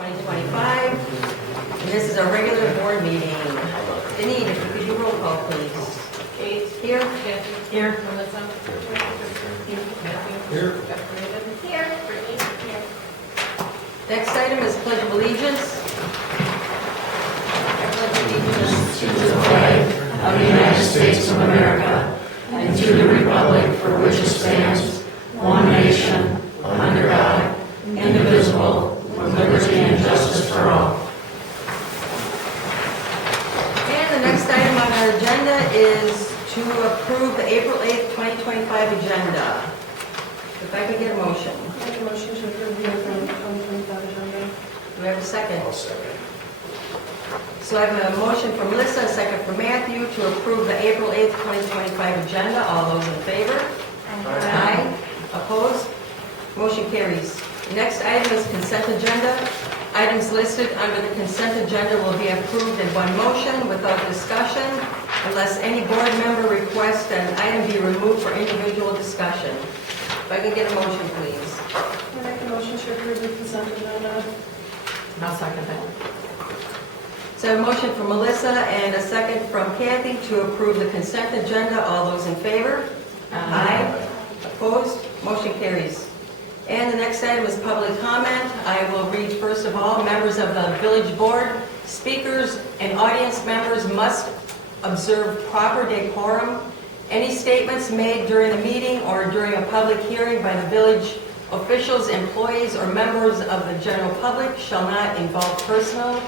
2025. And this is our regular board meeting. Denise, if you could do roll call, please. Kate. Here. Kathy. Here. Melissa. Here. Here. Brittany. Here. Next item is Pledge of Allegiance. I pledge allegiance To the flag of the United States of America and to the republic for which it stands, one nation, under God, indivisible, with liberty and justice for all. And the next item on our agenda is to approve the April 8th, 2025 agenda. If I could get a motion. Make a motion to approve the April 2025 agenda. Do we have a second? I'll second. So I have a motion from Melissa, a second from Matthew to approve the April 8th, 2025 agenda. All those in favor? Aye. Opposed? Motion carries. The next item is consent agenda. Items listed under the consent agenda will be approved in one motion without discussion unless any board member requests that an item be removed for individual discussion. If I could get a motion, please. I make a motion to approve the consent agenda. I'll second that. So I have a motion from Melissa and a second from Kathy to approve the consent agenda. All those in favor? Aye. Opposed? Motion carries. And the next item is public comment. I will read first of all, members of the village board, speakers, and audience members must observe proper decorum. Any statements made during the meeting or during a public hearing by the village officials, employees, or members of the general public shall not involve personal,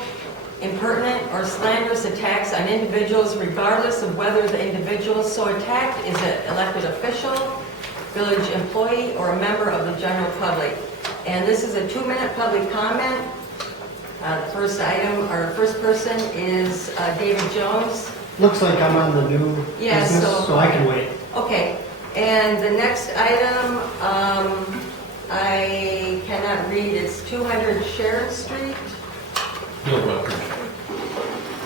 impertinent, or slanderous attacks on individuals regardless of whether the individual so attacked is an elected official, village employee, or a member of the general public. And this is a 2-minute public comment. The first item, or first person is David Jones. Looks like I'm on the new Yeah, business, so I can wait. Okay, and the next item, I cannot read, it's 200 Sharon Street. Bill Bucker.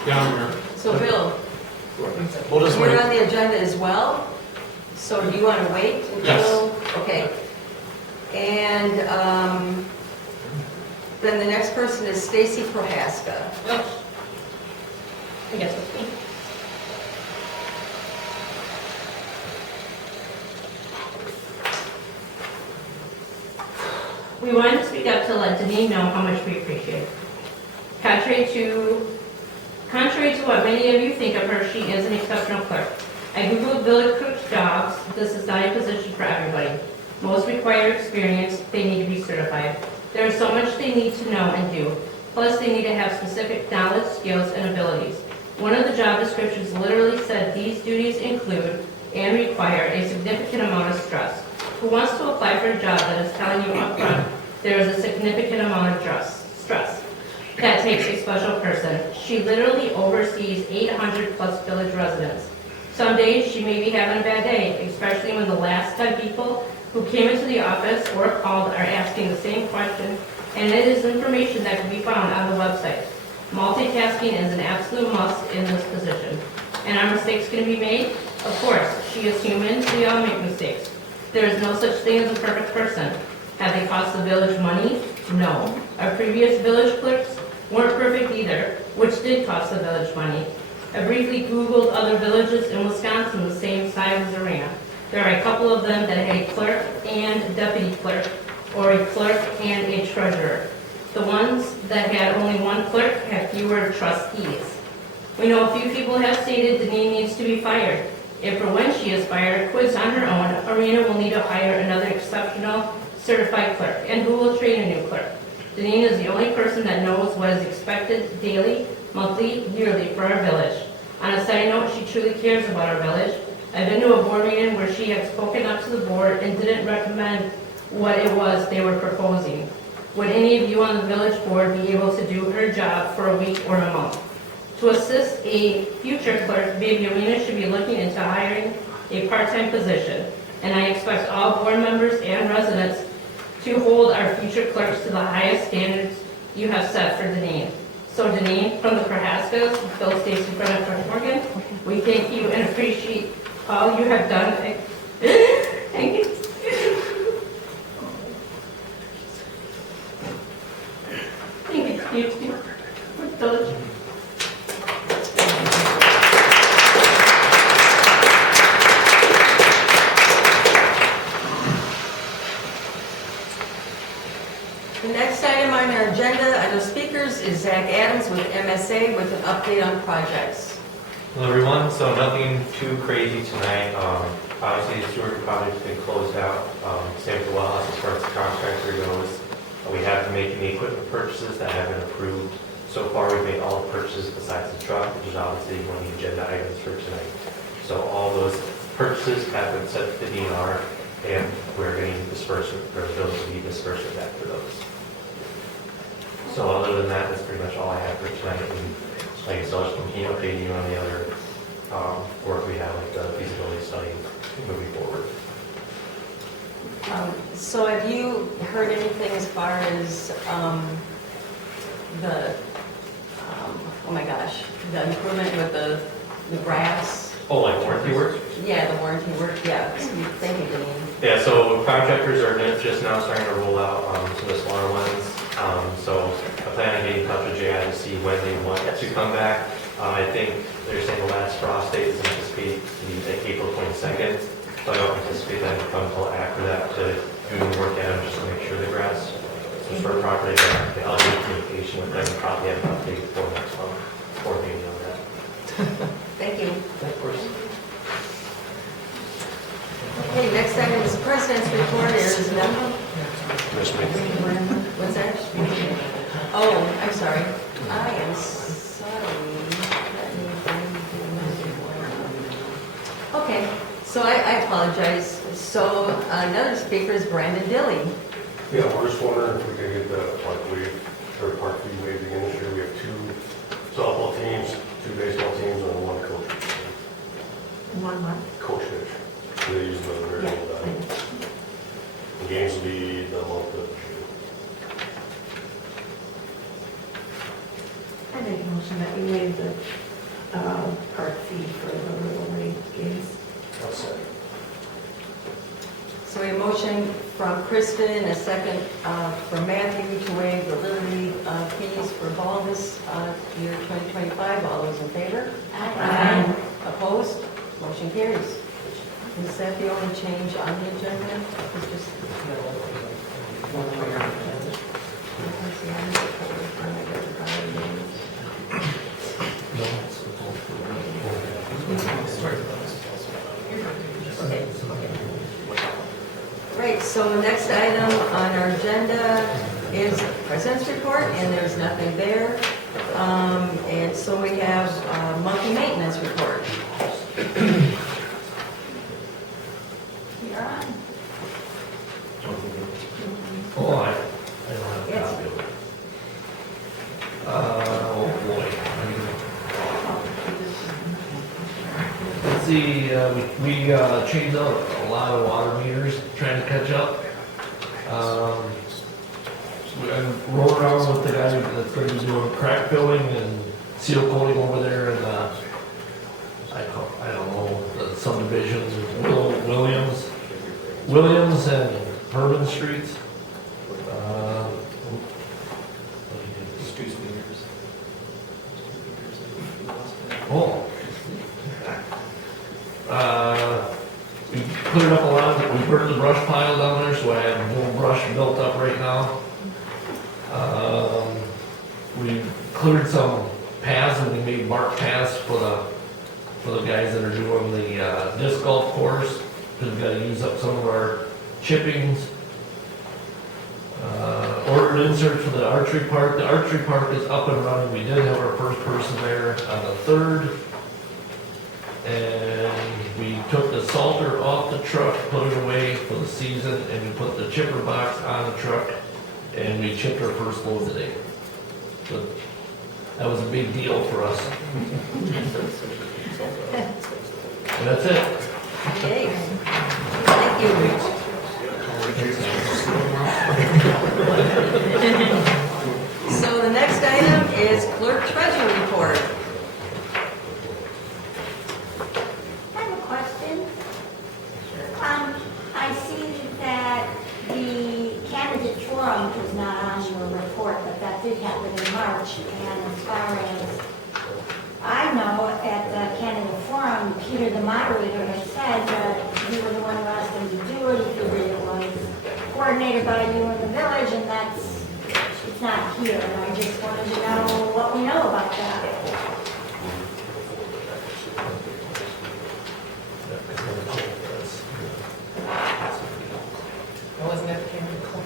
Down here. So Bill, We'll just you're wait. on the agenda as well, so do you want to wait until? Yes. Okay. And then the next person is Stacy Prohaska. I guess it's me. We wanted to speak up to let Denise know how much we appreciate it. Contrary to what many of you think of her, she is an exceptional clerk. I googled village clerk jobs. This is not a position for everybody. Most require experience. They need to be certified. There is so much they need to know and do. Plus, they need to have specific knowledge, skills, and abilities. One of the job descriptions literally said these duties include and require a significant amount of stress. Who wants to apply for a job that is telling you up front there is a significant amount of stress? That takes a special person. She literally oversees 800 plus village residents. Some days she may be having a bad day, especially when the last 10 people who came into the office or called are asking the same question, and it is information that can be found on the website. Multitasking is an absolute must in this position. And are mistakes going to be made? Of course, she is human, we all make mistakes. There is no such thing as a perfect person. Have they cost the village money? No. Our previous village clerks weren't perfect either, which did cost the village money. I briefly Googled other villages in Wisconsin the same size as Arena. There are a couple of them that had a clerk and deputy clerk, or a clerk and a treasurer. The ones that had only one clerk had fewer trustees. We know a few people have stated Denise needs to be fired. If or when she is fired, quits on her own, Arena will need to hire another exceptional certified clerk, and who will train a new clerk. Denise is the only person that knows what is expected daily, monthly, yearly for our village. On a side note, she truly cares about our village. I've been to a board meeting where she had spoken up to the board and didn't recommend what it was they were proposing. Would any of you on the village board be able to do her job for a week or a month? To assist a future clerk, maybe Arena should be looking into hiring a part-time position. And I expect all board members and residents to hold our future clerks to the highest standards you have set for Denise. So Denise, from the Prohaskas, Bill Stacy, Brennan, Morgan, we thank you and appreciate all you have done. Thank you. Thank you. you. Those- The next item on our agenda, under speakers, is Zach Adams with MSA with an update on projects. Hello everyone, so nothing too crazy tonight. Obviously the sewer project's been closed out, same with the well house as far as the contractor goes. We have been making the equipment purchases that have been approved. So far we've made all the purchases besides the truck, which is obviously one of the agenda items for tonight. So all those purchases have been set to the DNR and we're getting disbursement, or bills to be disbursement back for those. So other than that, that's pretty much all I have for tonight. And like I said, I'll just continue updating you on the other work we have, like the feasibility study moving forward. So have you heard anything as far as oh my gosh, the improvement with the grass? Oh, like warranty work? Yeah, the warranty work, yeah. Thank you, Denise. Yeah, so contractors are just now starting to roll out some of the smaller ones. So I plan on getting in touch with JI to see when they want to come back. I think they're saying the last frost date is anticipated to be like April 22nd. So I don't anticipate them to come until after that to do the work at them just to make sure the grass is for properly. But I'll get communication with them and probably have an update for next month, before meeting on that. Thank you. Of course. Okay, next item is President's report. There is none. What's that? Oh, I'm sorry. I am sorry. Okay, so I apologize. So another speaker is Brandon Dilly. Yeah, we're just wondering if we could get the park wave, or park fee waived again this year. We have 2 softball teams, 2 baseball teams, and 1 coach. One month. Coach pitch. They use the very old The games will be the month of June. I make a motion that we waive the park fee for the Little League games. I'll say. So a motion from Kristen and a second from Matthew to waive the Little League fees for ball this year 2025. All those in favor? Aye. Opposed? Motion carries. Is that the only change on the agenda? It's just... Okay. Right, so the next item on our agenda is President's report, and there's nothing there. And so we have monthly maintenance report. You're on. Oh, I don't have a copy of it. Oh, boy. Let's see, we changed out a lot of water meters, trying to catch up. I rode around with the guy that's going to be doing crack filling and seal coating over there in, I don't know, the subdivisions, Williams and Herman Streets. Oh. We cleared up a lot, we burned the brush pile down there, so I have more brush built up right now. We cleared some paths and we made marked paths for the guys that are doing the disc golf course. Because we gotta use up some of our chippings. Ordered inserts for the archery park. The archery park is up and running. We did have our first person there on the 3rd. And we took the salter off the truck, put it away for the season, and we put the chipper box on the truck, and we chipped our first load today. So that was a big deal for us. And that's it. Okay. Thank you. So the next item is clerk treasurer report. I have a question. I see that the candidate forum is not on your report, but that did happen in March. And as far as I know, at the candidate forum, Peter, the moderator, had said that you were the one who asked him to do it. He figured it was coordinated by you in the village, and it's not here. And I just wanted to know what we know about that. I wasn't at the candidate call.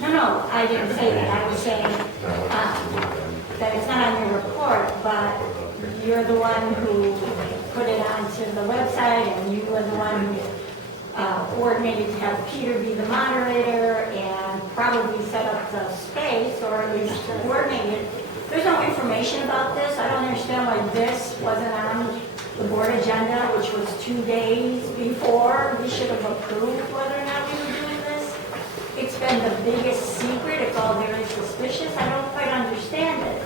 No, I didn't say that. I was saying that it's not on your report, but you're the one who put it onto the website, and you were the one who coordinated to have Peter be the moderator and probably set up the space, or at least coordinated. There's no information about this. I don't understand why this wasn't on the board agenda, which was 2 days before. We should have approved whether or not we were doing this. It's been the biggest secret. It's all very suspicious. I don't quite understand it.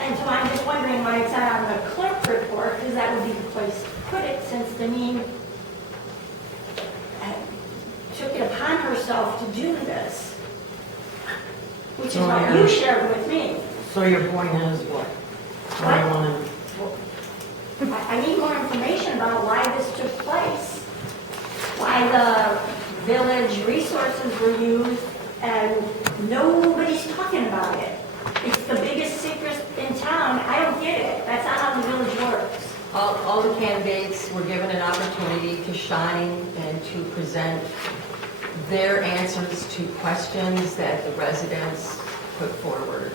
And so I'm just wondering why it's not on the clerk report, because that would be the place to put it, since Deneen took it upon herself to do this, which is what you shared with me. So your point is what? What? I need more information about why this took place, why the village resources were used, and nobody's talking about it. It's the biggest secret in town. I don't get it. That's not how the village works. All the candidates were given an opportunity to shine and to present their answers to questions that the residents put forward.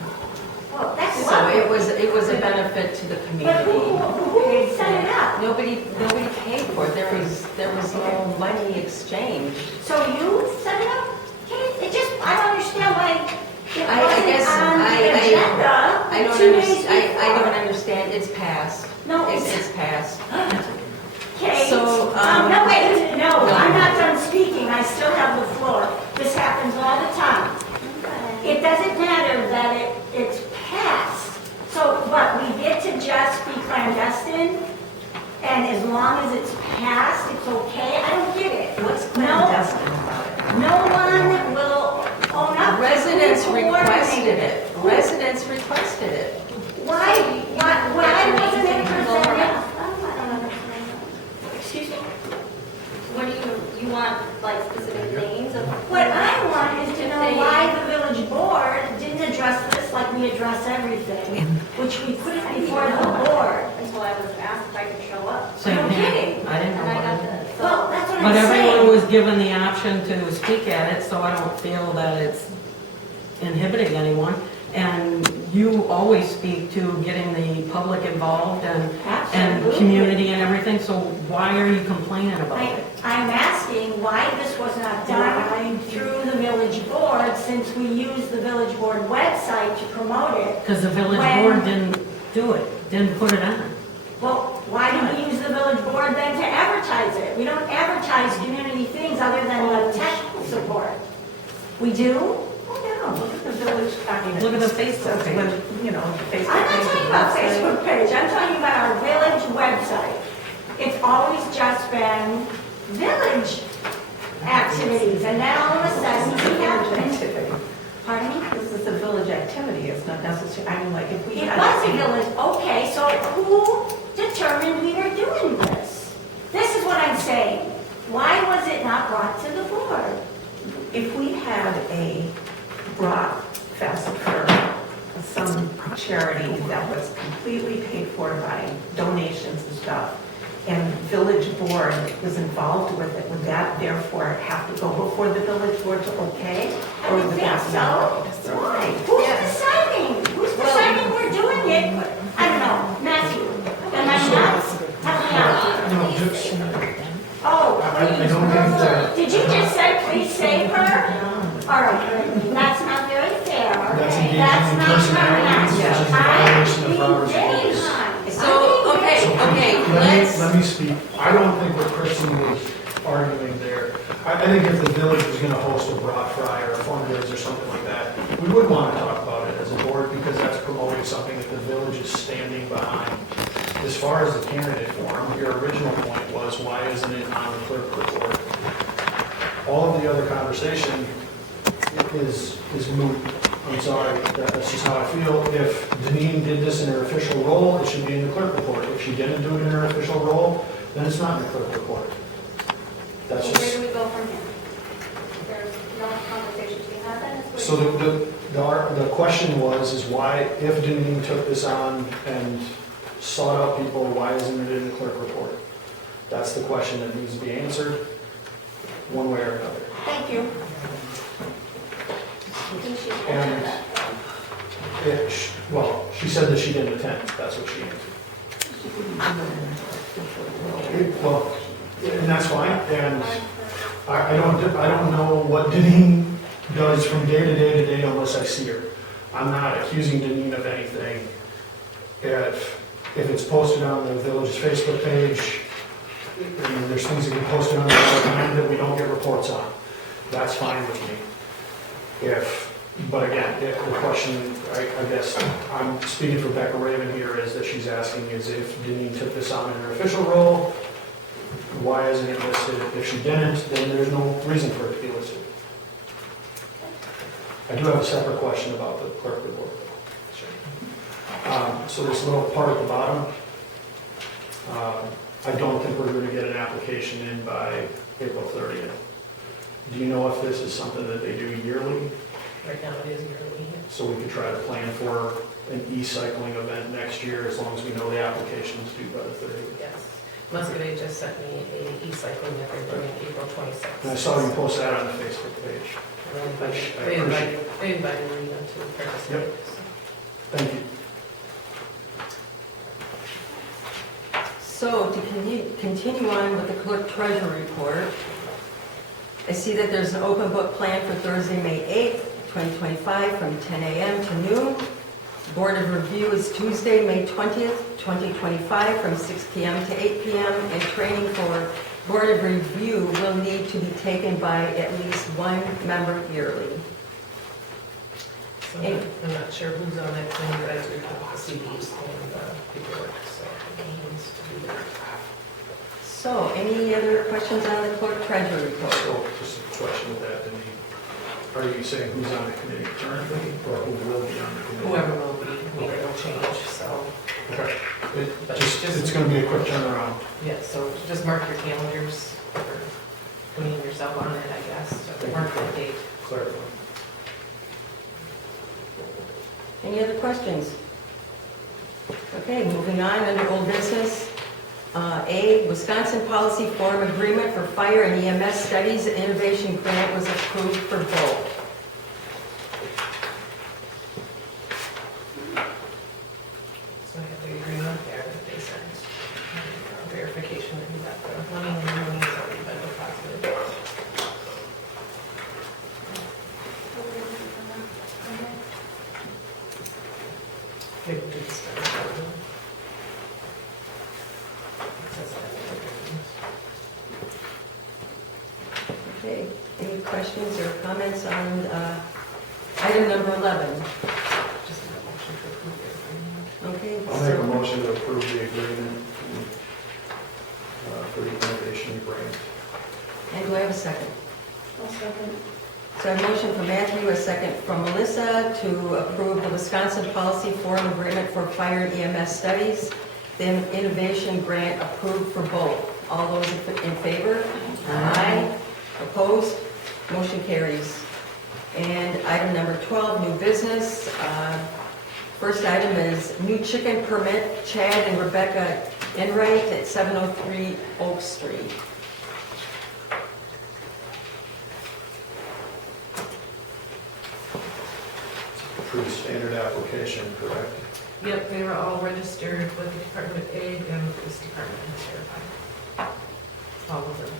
Well, that's So lovely. it was a benefit to the But community. who set it up? Nobody paid for it. There was no money exchanged. So you set it up, Kate? I don't understand why it I wasn't guess on the I agenda don't 2 days understand. I don't before. understand. It's passed. No, It's passed. Kate, So, no, wait, no, I'm not done speaking, I still have the floor. This happens all the time. It doesn't matter that it's passed. So, what, we get to just be clandestine? And as long as it's passed, it's okay? I don't get it. What's clandestine about it? No one will own up to Residents who requested coordinated it. Residents requested it. Why wasn't it presented? Excuse me? What do you want, like, specific names of? What I want is to know why the village board didn't address this like we address everything, which we put it before the board. Until I was asked if I could show up. No kidding. I didn't And know I got about it. this. Well, that's what But I'm everyone saying. was given the option to speak at it, so I don't feel that it's inhibiting anyone. And you always speak to getting the public involved and Absolutely. community and everything, so why are you complaining about it? I'm asking why this was not done through the village board, since we use the village board website to promote it. Because the village When- board didn't do it, didn't put it on. Well, why do we use the village board then to advertise it? We don't advertise community things other than the technical support. We do? Oh, no, look at the village, I mean. Look at the Facebook page. When, you know, Facebook. I'm not page talking and about website. Facebook page, I'm talking about our village website. It's always just been village activities, and then all of a sudden This is a we have. village activity. Pardon me? This is a village activity, it's not necessarily, I mean, like, if we It had. was a village, okay, so who determined we were doing this? This is what I'm saying. Why was it not brought to the board? If we had a Brock Fest for some charity that was completely paid for by donations and stuff, and village board was involved with it, would that therefore have to go before the village board to okay? I Or would would think that so. be? Why? Who's Yeah. deciding? Who's deciding we're doing it? I don't know, Matthew, am I nuts? Help me out. No, just, Oh, I don't think that, did you just say, please save her? All right, that's not very fair. that's engaging That's in not personalities, which is a violation of Robert's rules. So, okay, Let me speak. I don't think what Kristen was arguing there, I think if the village was gonna host a broad fry or a fundraiser or something like that, we would wanna talk about it as a board because that's promoting something that the village is standing behind. As far as the candidate forum, your original point was, why isn't it on the clerk report? All of the other conversation, is moot. I'm sorry, that's just how I feel. If Deneen did this in her official role, it should be in the clerk report. If she didn't do it in her official role, then it's not in the clerk report. That's Where just, do we go from here? There's no conversation to be had then? Is so what the question was why, if Deneen took this on and sought out people, why isn't it in the clerk report? That's the question that needs to be answered, one way or another. Thank you. I think she should And- answer that. Well, she said that she didn't attend, that's what she answered. Well, and that's fine, and I don't know what Deneen does from day to day to day unless I see her. I'm not accusing Deneen of anything. If it's posted on the village's Facebook page, and there's things that get posted on there all the time that we don't get reports on, that's fine with me. But again, the question, I guess, I'm speaking for Becca Raven here, is that she's asking is if Deneen took this on in her official role, why isn't it listed? If she didn't, then there's no reason for it to be listed. I do have a separate question about the clerk report. So this little part at the bottom, I don't think we're going to get an application in by April 30th. Do you know if this is something that they do yearly? Right now it is yearly. So we could try to plan for an e-cycling event next year as long as we know the application is due by the 30th. Yes. Muscovy just sent me a e-cycling that they're doing April 26th. And I saw you post that on the Facebook page. They invited me to participate. Yep. Thank you. So to continue on with the clerk treasurer report, I see that there's an open book planned for Thursday, May 8th, 2025, from 10 a.m. to noon. Board of Review is Tuesday, May 20th, 2025, from 6 p.m. to 8 p.m. And training for Board of Review will need to be taken by at least one member yearly. So I'm not sure who's on that committee, but I agree with the CDs and paperwork, so he needs to do that. So, any other questions on the clerk treasurer report? So just a question with that, Denise. Are you saying who's on the committee currently or who will be on the committee? Whoever will be, it'll change, so, Okay. It's going to be a quick turnaround. yeah, so just mark your calendars for putting yourself on it, I guess, so mark the date. Clarify. Any other questions? Okay, moving on, under old business. A, Wisconsin Policy Forum Agreement for Fire and EMS Studies Innovation Grant was approved for both. So I have the agreement there that they sent, verification that you got the money and the money's already been deposited. They will do the study. It says that in the agreement. Okay, any questions or comments on item number 11? Just a motion to approve the agreement. Okay, I'll make a so, motion to approve the agreement for the innovation grant. and do I have a second? I'll second. So I have a motion from Matthew, a second from Melissa to approve the Wisconsin Policy Forum Agreement for Fire and EMS Studies, the innovation grant approved for both. All those in favor? Aye. Opposed? Motion carries. And item number 12, new business. First item is new chicken permit, Chad and Rebecca Enright at 703 Oak Street. Pretty standard application, correct? Yep, they were all registered with the Department of Ag and the Police Department and Sheriff. All of them.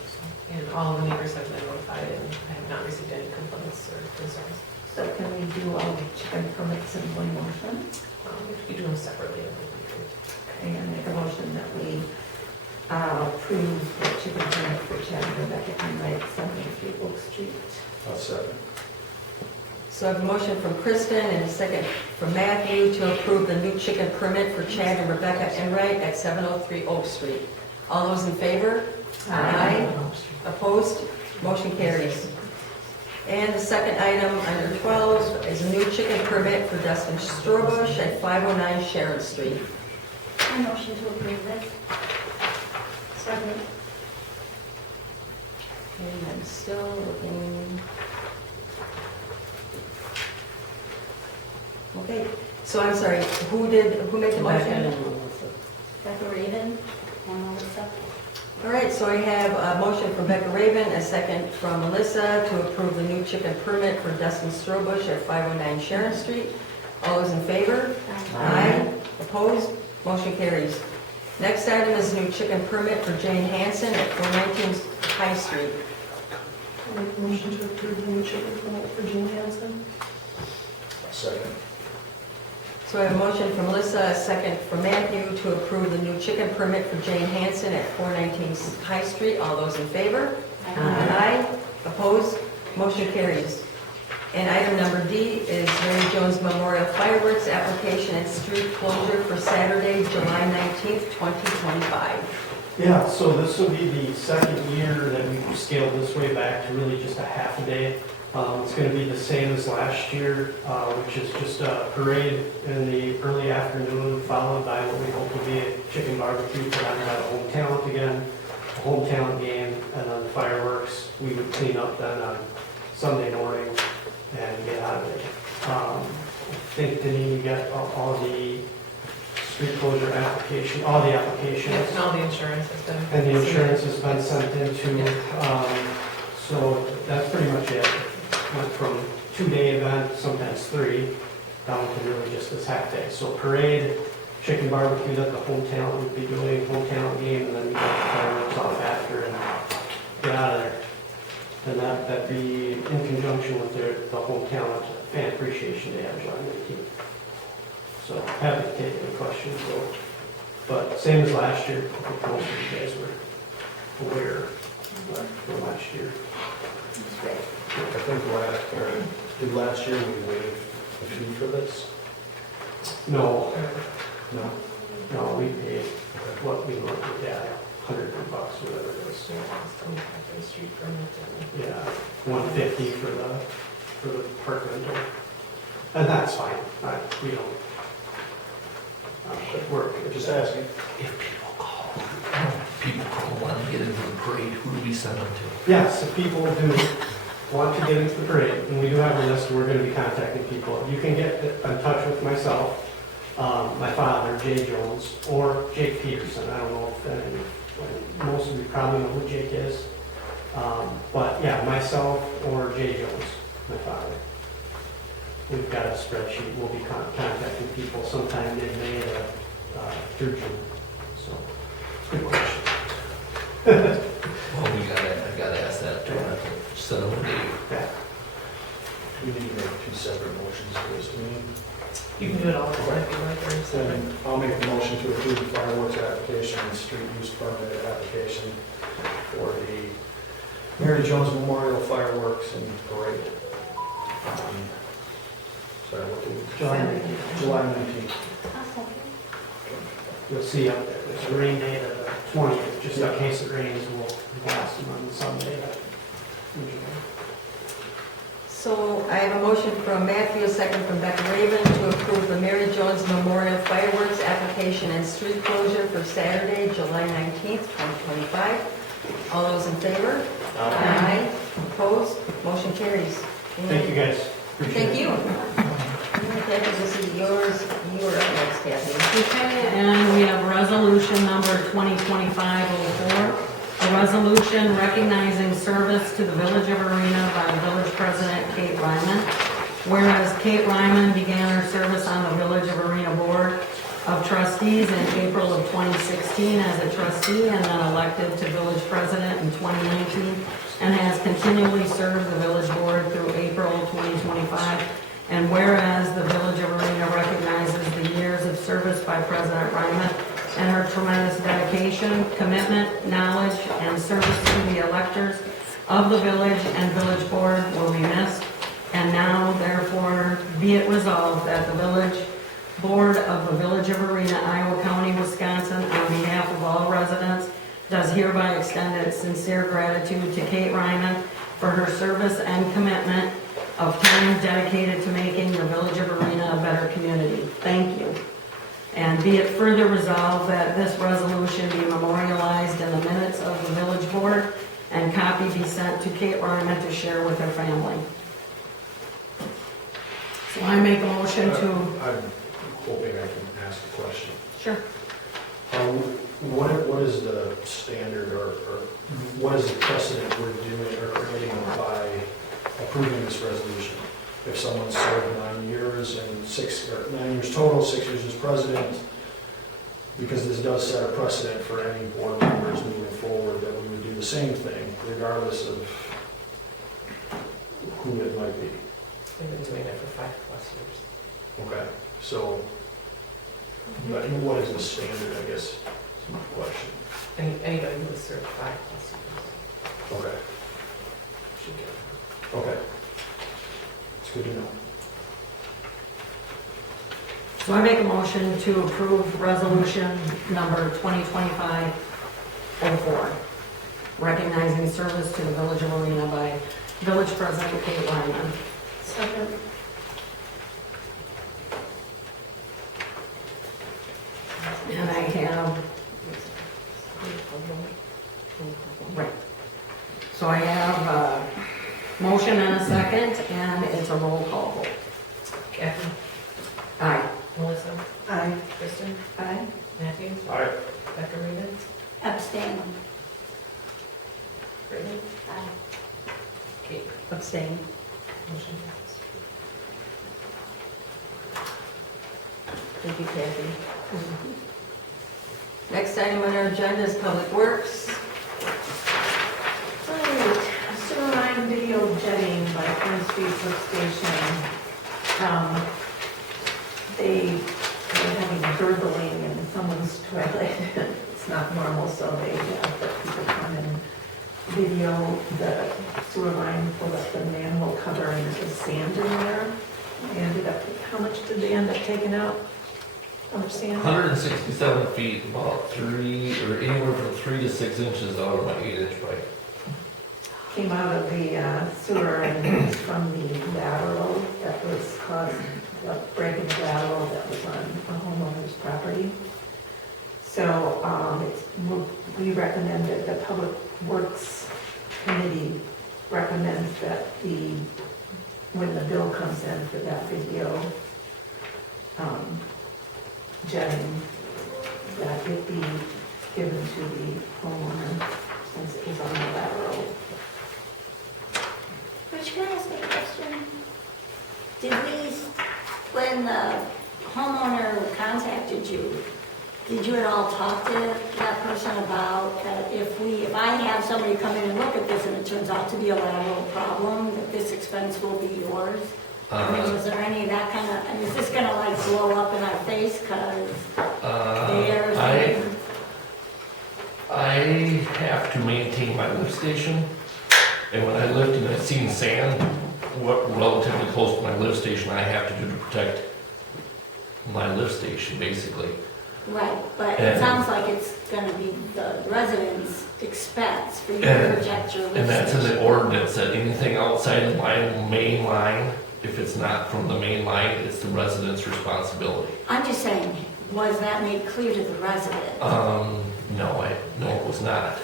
And all the neighbors have been notified and I have not received any complaints or concerns. So can we do all the chicken permits in one motion? We could do them separately. I think we could. Okay, I make a motion that we approve the chicken permit for Chad and Rebecca Enright, 73 Oak Street. I'll second. So I have a motion from Kristen and a second from Matthew to approve the new chicken permit for Chad and Rebecca Enright at 703 Oak Street. All those in favor? Aye. Opposed? Motion carries. And the second item under 12 is a new chicken permit for Dustin Strobush at 509 Sharon Street. I motion to approve this. Second. And I'm still looking. Okay, so I'm sorry, who made the motion? Becca Raven and Melissa. All right, so I have a motion from Becca Raven, a second from Melissa to approve the new chicken permit for Dustin Strobush at 509 Sharon Street. All those in favor? Aye. Opposed? Motion carries. Next item is a new chicken permit for Jane Hanson at 419 High Street. I make a motion to approve the new chicken permit for Jane Hanson. Second. So I have a motion from Melissa, a second from Matthew to approve the new chicken permit for Jane Hanson at 419 High Street. All those in favor? Aye. Opposed? Motion carries. And item number D is Mary Jones Memorial Fireworks application and street closure for Saturday, July 19th, 2025. Yeah, so this will be the second year that we've scaled this way back to really just a half a day. It's going to be the same as last year, which is just a parade in the early afternoon, followed by what we hope will be a chicken barbecue for them to have home talent again, a home talent game, and then fireworks. We would clean up then on Sunday morning and get out of it. I think, Denise, you got all the street closure application, all the applications. And all the insurance has been. And the insurance has been sent into, so that's pretty much it. Went from 2-day event, sometimes 3, down to really just this half day. So parade, chicken barbecue that the home talent would be doing, home talent game, and then we got the fireworks off after and get out of there. And that'd be in conjunction with the home talent fan appreciation day on July 19th. So happy to take any questions, so. But same as last year, I think most of you guys were aware from last year. I think did last year we waived the fee for this? No, No? no, we paid what we want, yeah, $100, whatever it is. So it's 25 for the street permit. Yeah, 150 for the park rental. And that's fine, we don't. We're Just asking. If people want to get into the parade, who do we send them to? Yes, if people do want to get into the parade, and we do have a list, we're going to be contacting people. You can get in touch with myself, my father, Jay Jones, or Jake Peterson. I don't know if most of you probably know who Jake is. But yeah, myself or Jay Jones, my father. We've got a spreadsheet. We'll be contacting people sometime in May through June. So, good question. Well, I gotta ask that too. Send them to you. Yeah. Do we need to make 2 separate motions for this meeting? You can do it all if you like, or something. Then I'll make a motion to approve the fireworks application and street use permit application for the Mary Jones Memorial Fireworks and Parade. Sorry, what did July 19th. I'll second. You'll see up there, there's a rain date of the 20th, just in case it rains, we'll blast them on Sunday. So I have a motion from Matthew, a second from Becca Raven to approve the Mary Jones Memorial Fireworks application and street closure for Saturday, July 19th, 2025. All those in favor? Aye. Opposed? Motion carries. Thank you, guys. Appreciate Thank it. you. Kathy, this is yours. You are up next, Kathy. Okay, and we have resolution number 2025-04. A resolution recognizing service to the Village of Arena by Village President Kate Ryman. Whereas Kate Ryman began her service on the Village of Arena Board of Trustees in April of 2016 as a trustee and then elected to Village President in 2019 and has continually served the Village Board through April 2025. And whereas the Village of Arena recognizes the years of service by President Ryman and her tremendous dedication, commitment, knowledge, and service to the electors of the village and village board will be missed. And now, therefore, be it resolved that the village board of the Village of Arena, Iowa County, Wisconsin, on behalf of all residents, does hereby extend its sincere gratitude to Kate Ryman for her service and commitment of time dedicated to making the Village of Arena a better community. Thank you. And be it further resolved that this resolution be memorialized in the minutes of the village board and copy be sent to Kate Ryman to share with her family. So I make a motion to... I'm hoping I can ask a question. Sure. What is the standard or what is the precedent we're doing or creating by approving this resolution? If someone served 9 years and 9 years total, 6 years as president, because this does set a precedent for any board members moving forward that we would do the same thing regardless of who it might be. We've been doing it for 5+ years. Okay, so, but what is the standard, I guess, is my question. Anybody who has served 5+ years Okay, should get it. okay. It's good to know. So I make a motion to approve resolution number 2025-04, recognizing service to the Village of Arena by Village President Kate Lyman. Second. And I have, right. So I have a motion and a second, and it's a roll call vote. Kathy? Aye. Melissa? Aye. Kristen? Aye. Matthew? All right. Dr. Rubin? Abstain. Brittany? Aye. Kate? Abstain. Motion passes. Thank you, Kathy. Next item on our agenda is Public Works. Right, sewer line video jetting by Front Street Lift Station. They were having gurgling in someone's toilet. It's not normal, so they have the people come and video the sewer line, pull up the manhole cover, and there's sand in there. They ended up, how much did they end up taking out? How much sand? 167 feet, about 3, or anywhere from 3 to 6 inches out of my 8-inch pipe. Came out of the sewer and it was from the lateral that was caused, the break in the lateral that was on a homeowner's property. So we recommend that the Public Works Committee recommends that when the bill comes in for that video jetting, that it be given to the homeowner since it was on the lateral. Rich, can I ask a question? Did we, when the homeowner contacted you, did you at all talk to that person about that if I have somebody come in and look at this and it turns out to be a lateral problem, that this expense will be yours? I mean, was there any of that kind of, I mean, is this gonna like blow up in our face because they're saying? I have to maintain my lift station, and when I lift and I've seen sand relatively close to my lift station, I have to do to protect my lift station, basically. Right, but it sounds like it's gonna be the residents' expense for you to protect your lift And that's in station. the ordinance, that anything outside of my main line, if it's not from the main line, it's the resident's responsibility. I'm just saying, was that made clear to the resident? No, it was not.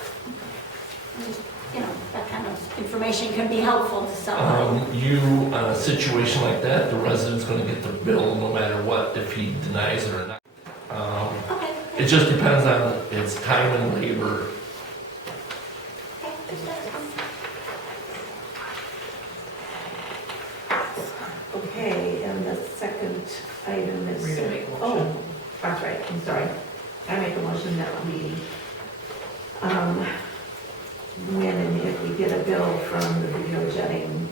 Just, you know, that kind of information can be helpful to someone. On a situation like that, the resident's gonna get the bill no matter what, if he denies it or not. Okay. It just depends on its time and labor. Okay, just asking. Okay, and the second item is... We're gonna make a motion. Oh, that's right, I'm sorry. I make a motion that we, when and if we get a bill from the video jetting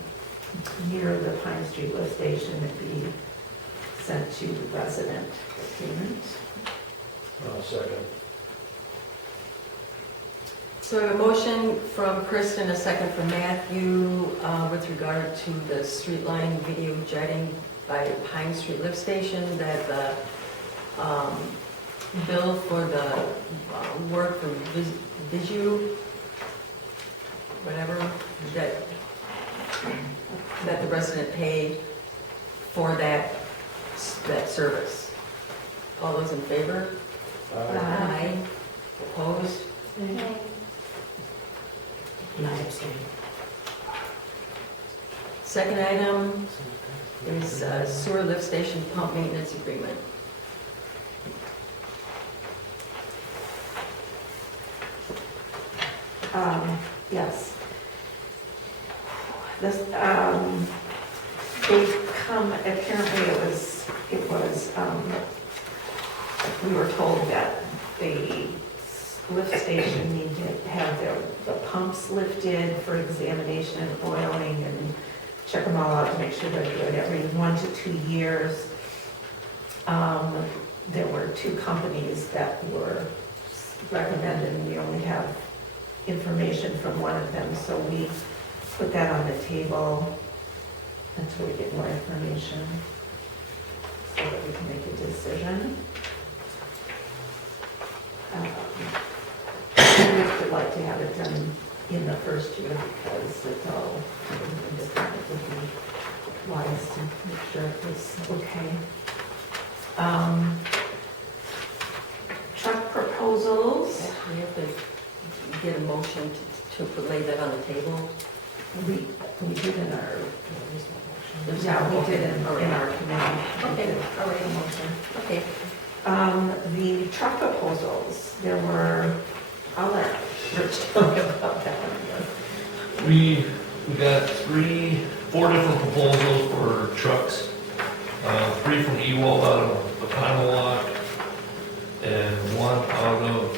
near the Pine Street lift station, it be sent to the resident for payment. Second. So a motion from Kristen, a second from Matthew, with regard to the street line video jetting by Pine Street Lift Station, that the bill for the work from Visu, whatever, that that the resident paid for that service. All those in favor? Aye. Opposed? Okay. And I abstain. Second item is sewer lift station pump maintenance agreement. Yes. This, they've come, apparently we were told that the lift station needed to have the pumps lifted for examination and oiling and check them all out to make sure they're good every 1 to 2 years. There were 2 companies that were recommended, and we only have information from one of them, so we put that on the table until we get more information, so that we can make a decision. We would like to have it done in the first year because it's all independent. It would be wise to make sure it was okay. Truck proposals. We have to get a motion to lay that on the table. We did in our, yeah, we did in our committee. Okay, all right. Motion. Okay. The truck proposals, there were, I'll let Rich talk about that one. We got 4 different proposals for trucks. 3 from Ewald out of Econolock, and 1 out of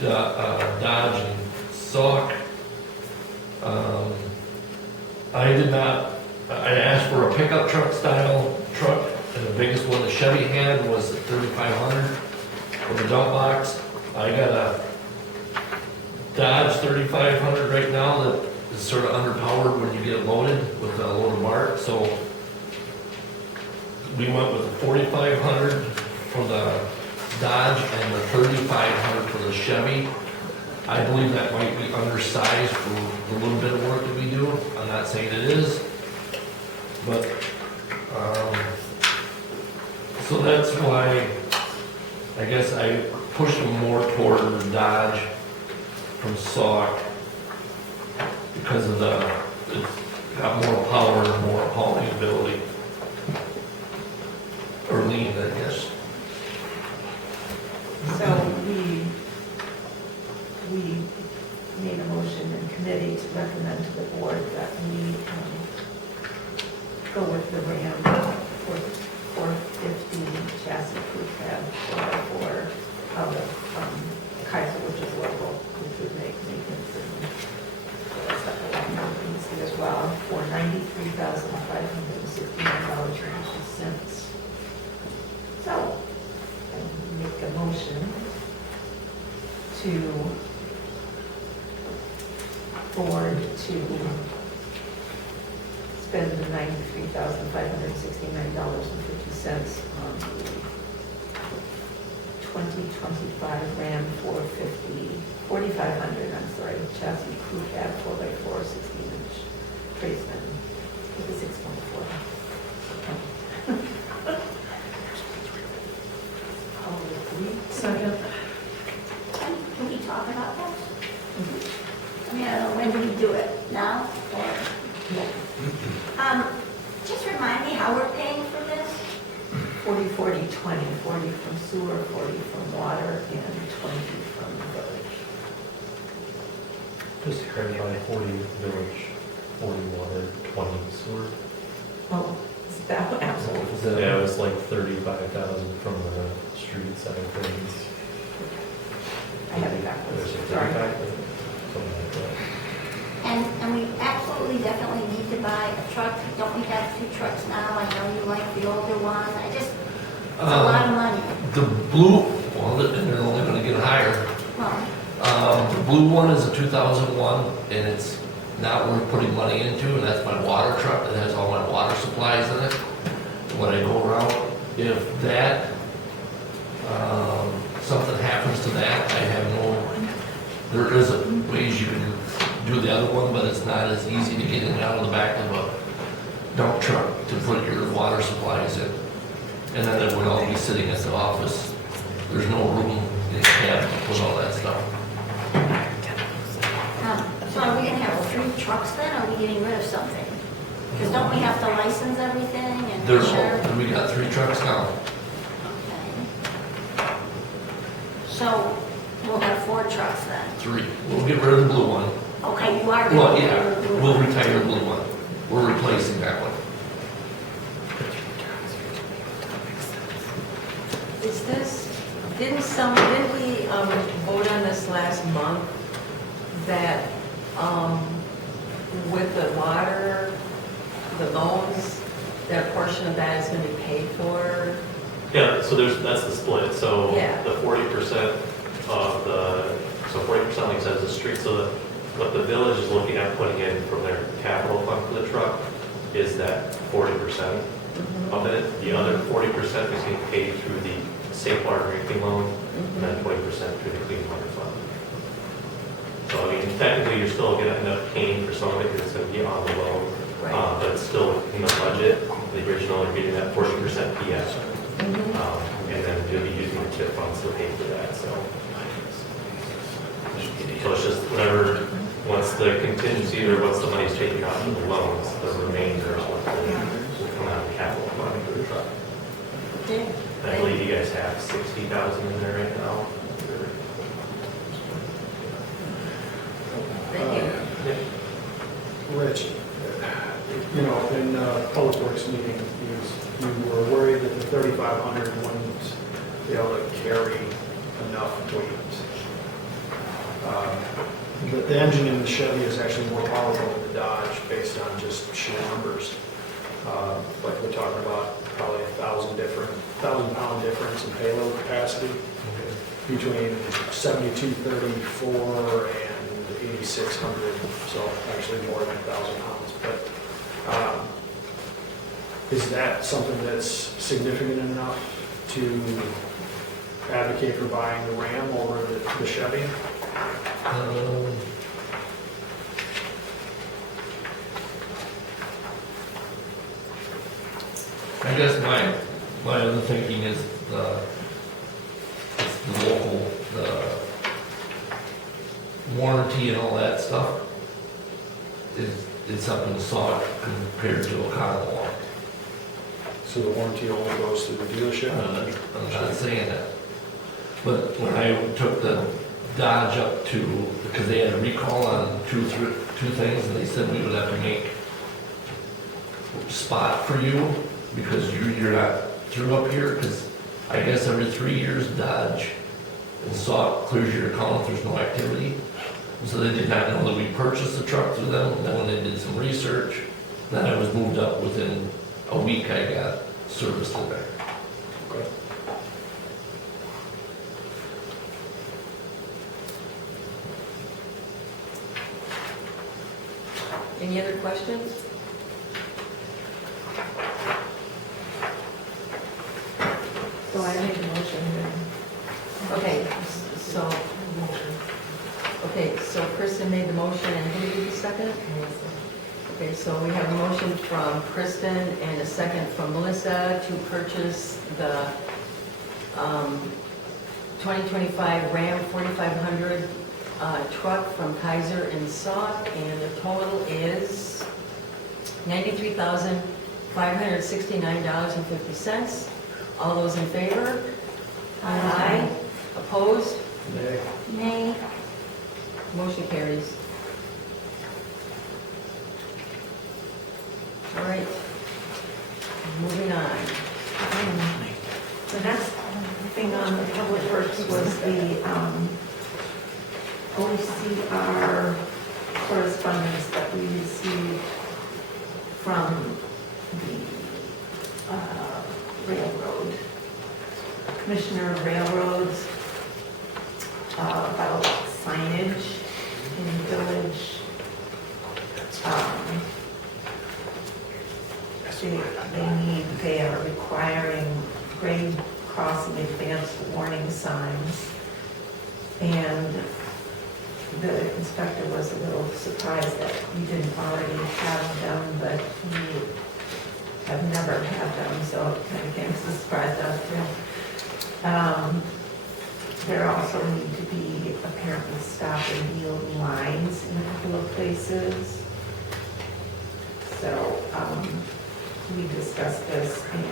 Dodge and Sauk. I asked for a pickup truck style truck, and the biggest one the Chevy had was the 3500 for the dump box. I got a Dodge 3500 right now that is sort of underpowered when you get it loaded with a load of bark, so we went with the 4500 for the Dodge and the 3500 for the Chevy. I believe that might be undersized for the little bit of work that we do. I'm not saying it is, but, so that's why I guess I pushed them more toward the Dodge from Sauk because of it's got more power and more hauling ability. Or lean, I guess. So we made a motion in committee to recommend to the board that we go with the Ram 450 chassis crew cab 4x4 out of Kaiser, which is local, which would make maintenance and things as well, for $93,569.50. So, I make a motion to board to spend the $93,569.50 on the 2025 Ram 4500, chassis crew cab 4x4 16-inch tradesman with a 6.4. Second. Can we talk about that? I mean, I don't know, when do we do it? Now? Or? Just remind me how we're paying for this? 40, 40, 20, 40 from sewer, 40 from water, and 20 from the village. Just to clarify, 40 village, 40 water, 20 sewer. Oh, is that what, absolutely? Yeah, it was like 35,000 from the street side of things. I have it backwards. There's a Sorry. 35, something like that. And we absolutely definitely need to buy a truck. Don't we have 2 trucks now? I know you like the older one. It's a lot of money. The blue, well, and they're only gonna get higher. Well, The blue one is a 2001, and it's not worth putting money into, and that's my water truck that has all my water supplies in it. When I go around, if that, something happens to that, I have no, there isn't ways you can do through the other one, but it's not as easy to get in and out of the back of a dump truck to put your water supplies in. And then it would all be sitting at the office. There's no room in the cab to put all that stuff. So are we gonna have 3 trucks then, or are we getting rid of something? Because don't we have to license everything and There's, insure? and we got 3 trucks now. Okay. So we'll have 4 trucks then? 3. We'll get rid of the blue one. Okay, you are. Well, getting rid yeah, of the blue we'll one. retire the blue one. We're replacing that one. Is this, didn't we vote on this last month that with the water, the loans, that portion of that is going to be paid for? Yeah, so that's the split, so Yeah. the 40% of so 40% like I said is the street, so what the village is looking at putting in from their capital fund for the truck is that 40% of it. The other 40% is getting paid through the safe water drinking loan, and then 20% through the clean water fund. So I mean, technically, you're still gonna end up paying for some of it because it's gonna be on the loan, Right. but it's still in the budget. The original, you're getting that 40% PF. And then you'll be using the TIP funds to pay for that, so. So it's just whatever, once the contingency or once the money's taken out of the loans, the remainder is what will come out of the capital fund for the truck. Okay. I believe you guys have 60,000 in there right now. Thank you. Rich, you know, in Public Works meeting, you were worried that the 3,500 wouldn't be able to carry enough weight. But the engine in the Chevy is actually more powerful than the Dodge based on just sheer numbers. Like we're talking about probably 1,000-pound difference in payload capacity between 7,234 and 8,600, so actually more than 1,000 pounds. But is that something that's significant enough to advocate for buying the Ram over the Chevy? I guess my other thinking is it's the local, the warranty and all that stuff is up in Sauk compared to Oconomowoc. So the warranty only goes to the dealership? I'm not saying that. But when I took the Dodge up to, because they had a recall on two things, and they said we would have to make a spot for you because you're not through up here, because I guess every 3 years Dodge and Sauk clears your account if there's no activity. So they did not know that we purchased the truck through them. Then when they did some research, then I was moved up within a week. I got serviced in there. Okay. Any other questions? So I made a motion then. Okay, so Kristen made the motion, and who did the second? Okay, so we have a motion from Kristen and a second from Melissa to purchase the 2025 Ram 4500 truck from Kaiser and Sauk, and the total is $93,569.50. All those in favor? Aye. Opposed? Nay. Nay. Motion carries. All right. Moving on. The next thing on the Public Works was the OCR correspondence that we received from the railroad, Commissioner of Railroads, about signage in the village. They are requiring grade crossing advanced warning signs. And the inspector was a little surprised that we didn't already have them, but we have never had them, so it kind of came as a surprise to us too. There also need to be apparently stop and yield lines in a couple of places. So, we discussed this and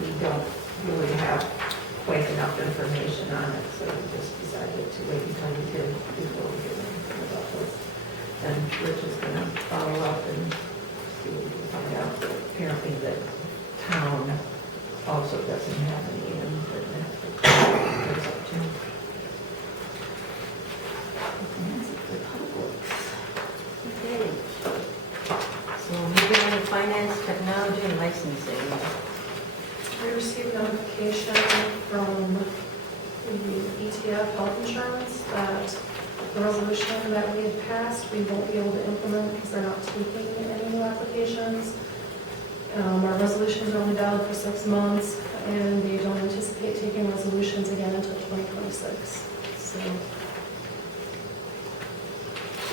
we don't really have quite enough information on it, so we just decided to wait until we did before we did anything about this. And Rich is gonna follow up and see what we can find out. But apparently the town also doesn't have any, and there's up to. That's it for public works. Okay. So moving on to finance, technology, and licensing. We received notification from the ETF health insurance that the resolution that we had passed, we won't be able to implement because they're not taking any new applications. Our resolutions are only valid for 6 months, and they don't anticipate taking resolutions again until 2026. So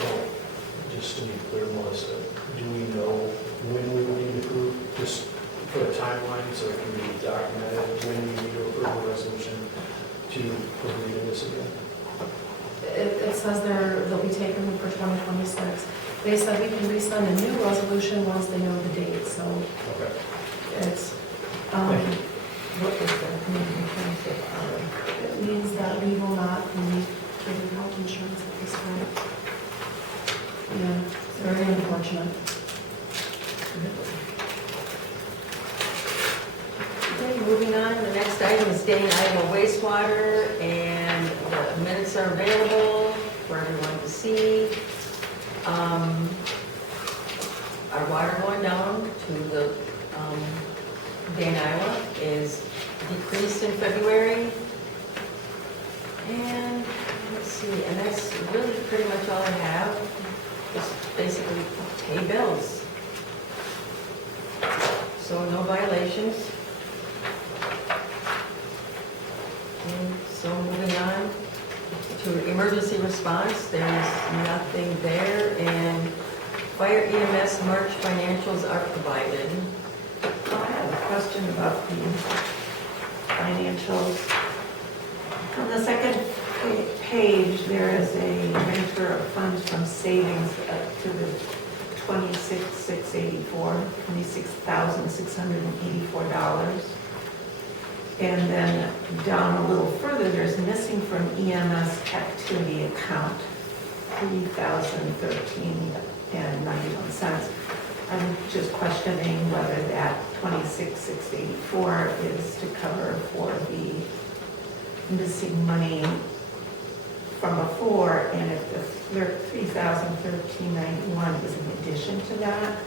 So, just to be clear, Melissa, do we know when we will need to approve, just for a timeline, so it can be documented, when we need to approve a resolution to agree to this again? it says they'll be taken for 2026. They said we can resend a new resolution once they know the date, so Okay. it's, Thank you. What does that mean? it means that we will not be giving health insurance at this time. Yeah, it's very unfortunate. Okay, moving on, the next item is Dane, Iowa wastewater, and the minutes are available for everyone to see. Our water going down to the Dane, Iowa is decreased in February. And let's see, and that's really pretty much all I have. Just basically pay bills. So no violations. And so moving on to emergency response, there's nothing there, and fire EMS March financials are provided. I have a question about the financials. On the second page, there is a transfer of funds from savings to the $26,684. And then down a little further, there's missing from EMS activity account, $3,013.91. I'm just questioning whether that $26,684 is to cover for the missing money from before, and if the $3,013.91 is in addition to that.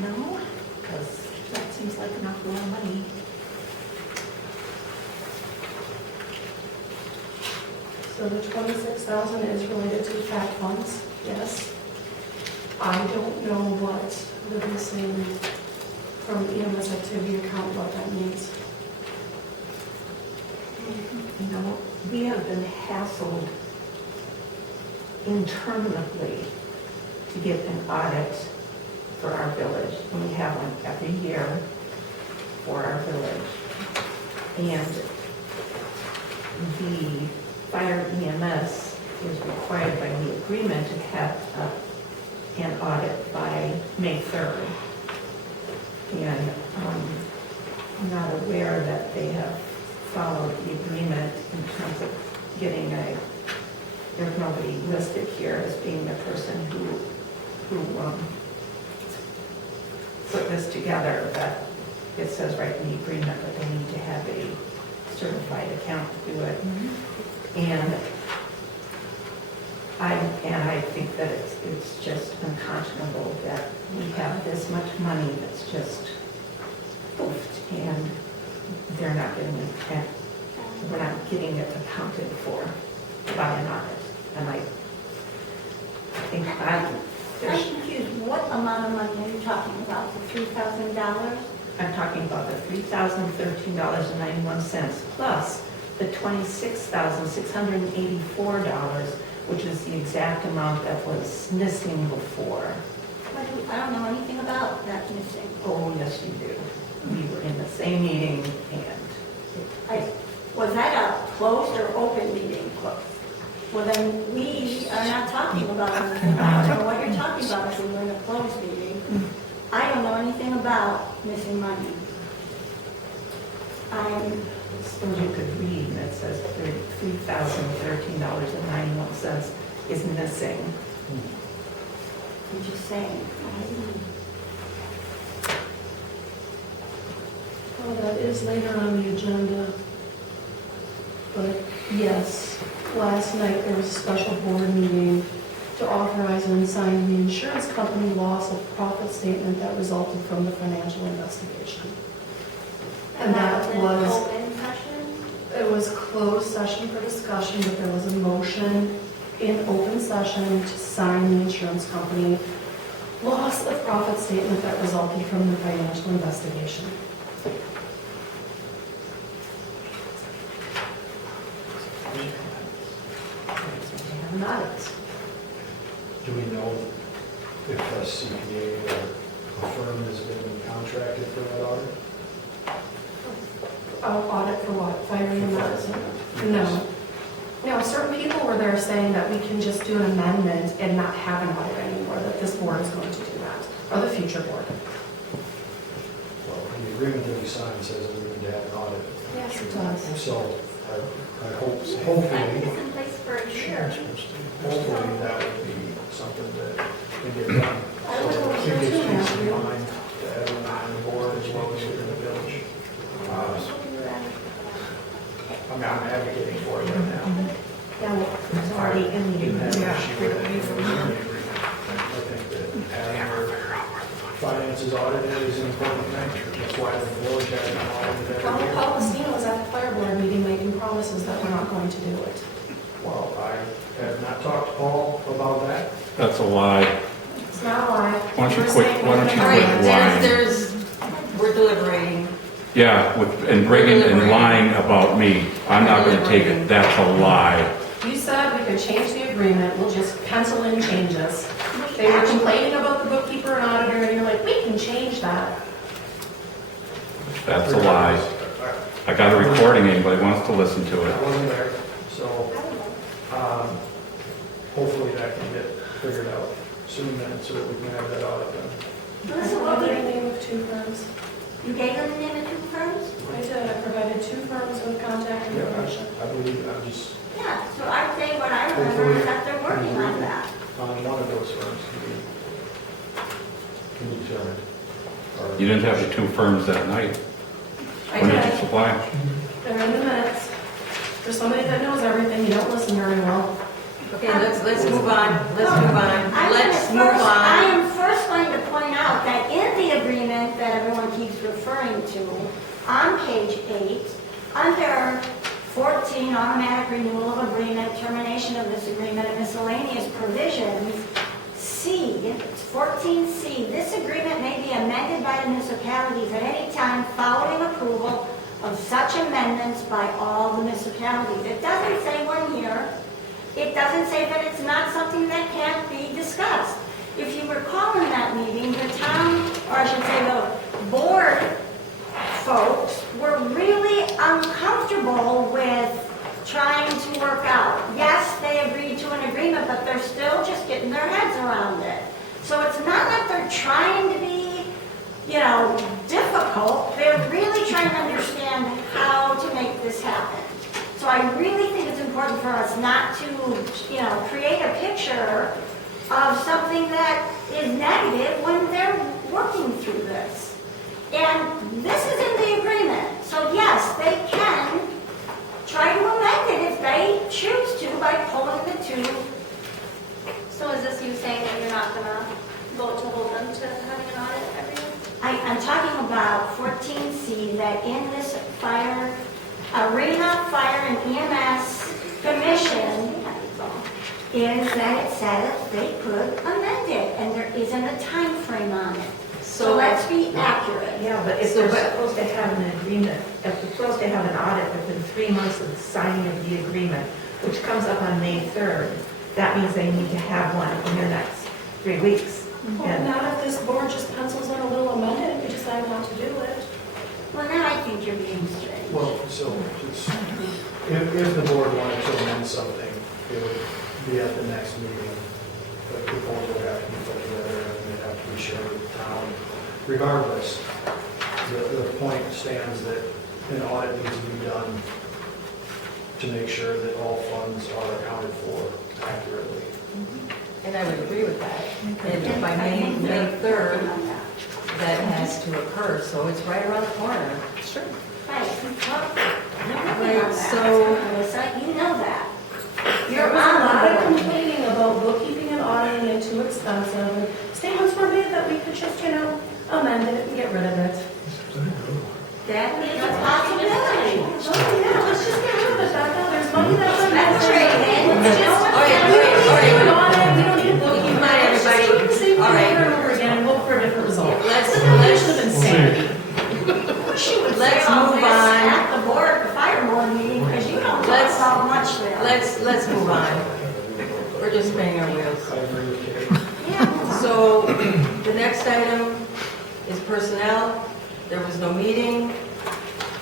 No, because that seems like an awful lot of money. So the 26,000 is related to CAT funds, yes. I don't know what the missing from EMS activity account, what that means. You know, we have been hassled interminably to get an audit for our village. And we have one every year for our village. And the fire EMS is required by the agreement to have an audit by May 3rd. And I'm not aware that they have followed the agreement in terms of getting there's nobody listed here as being the person who put this together, but it says right in the agreement that they need to have a certified account to do it. And I think that it's just unconscionable that we have this much money that's just poofed, and they're not getting it, we're not getting it accounted for by an audit. And I think I'm confused, what amount of money are you talking about, the $3,000? I'm talking about the $3,013.91 plus the $26,684, which is the exact amount that was missing before. I don't know anything about that missing. Oh, yes, you do. We were in the same meeting and Was that a closed or open meeting? close. Well, then we are not talking about anything. I don't know what you're talking about if we were in a closed meeting. I don't know anything about missing money. I suppose you could read that says $3,013.91 is missing. I'm just saying. Well, that is later on the agenda. But yes, last night there was a special board meeting to authorize and sign the insurance company loss of profit statement that resulted from the financial investigation. And that was, open session? it was closed session for discussion, but there was a motion in open session to sign the insurance company loss of profit statement that resulted from the financial investigation. Not. Do we know if a CPA or a firm has been contracted for that audit? Audit for what? Firing and medicine? No. No, certain people were there saying that we can just do an amendment and not have an audit anymore, that this board is going to do that, or the future board. Well, the agreement that we signed says that we need to have an audit. Yes, it does. So I hope, It's hopefully, in place for a year. that would be something that can get done. I would So hope I so think it's too, peace of Matthew. mind to everyone on the board as well as here in the village. I mean, I'm advocating for it right now. Yeah, well, it's already in the Didn't have an agreement. issue with it. I think that having our finances audited is an important thing. That's why the village has an audit every year. Paul Pacino was at the fire board meeting making promises that we're not going to do it. Well, I have not talked to Paul about that. That's a lie. It's not a lie. Why don't you were quit- saying why don't we're you All gonna- quit? right, we're deliberating. Yeah, and bringing and lying about me. I'm not gonna take it. That's a lie. You said we could change the agreement, we'll just pencil in changes. They were complaining about the bookkeeper and auditor, and you're like, we can change that. That's a lie. I got a recording, anybody wants to listen to I it. wasn't there, so hopefully that can get figured out soon then, so that we can have that audit done. Listen, I what gave we, the name of 2 firms. you gave them the name of 2 firms? I did, I provided 2 firms with contact Yeah, information. I believe, I'm just, Yeah, so I'd say what I remember is that they're working on that. on one of those firms can be determined. Or- You didn't have the 2 firms that night. I When did you did, supply them? they're in the minutes. For somebody that knows everything, you don't listen very well. Okay, let's move on, let's move on, I let's move I on. am first going to point out that in the agreement that everyone keeps referring to, on page 8, under 14, automatic renewal of agreement, termination of this agreement, and miscellaneous provisions, C, it's 14C, this agreement may be amended by the municipalities at any time following approval of such amendments by all the municipalities. It doesn't say 1 year. It doesn't say that it's not something that can't be discussed. If you recall in that meeting, the town, or I should say the board folks were really uncomfortable with trying to work out. Yes, they agreed to an agreement, but they're still just getting their heads around it. So it's not that they're trying to be, difficult. They're really trying to understand how to make this happen. So I really think it's important for us not to, create a picture of something that is negative when they're working through this. And this is in the agreement. So yes, they can try to amend it if they choose to by pulling the 2. So is this you saying that you're not gonna vote to hold them to having an audit every year? I'm talking about 14C, that in this Arena Fire and EMS Commission is that it said they could amend it, and there isn't a time frame on it. So let's be accurate. Yeah, but if they're supposed to have an agreement, if they're supposed to have an audit within 3 months of the signing of the agreement, which comes up on May 3rd, that means they need to have one in the next 3 weeks. Well, not if this board just pencils in a little amendment and we decide not to do it. Well, now I think you're being strange. Well, so it's, if the board wanted to amend something, it would be at the next meeting. The proposal would have to be put together and it'd have to be shared with the town. Regardless, the point stands that an audit needs to be done to make sure that all funds are accounted for accurately. And I would agree with that. And by May 3rd, that has to occur, so it's right around the corner. Sure. Right. Well, Right, so- Melissa, you know that. There was a lot of complaining about bookkeeping and auditing it too expensive, and statements were made that we could just, amend it and get rid of it. That is a possibility. Oh, yeah, let's just get rid of it, Becca. There's money that's in That's right. Let's just, All right, all right, all right. we don't need an audit, we don't need a bookkeeping. Keep in mind, Let's just everybody. do the same thing All right. over and over again and hope for a different result. Let's Definition of insanity. She would Let's say all move this on. at the fire board meeting, because you don't talk Let's- about much there. let's move on. We're just spinning our wheels. I agree with Kate. Yeah. So the next item is personnel. There was no meeting.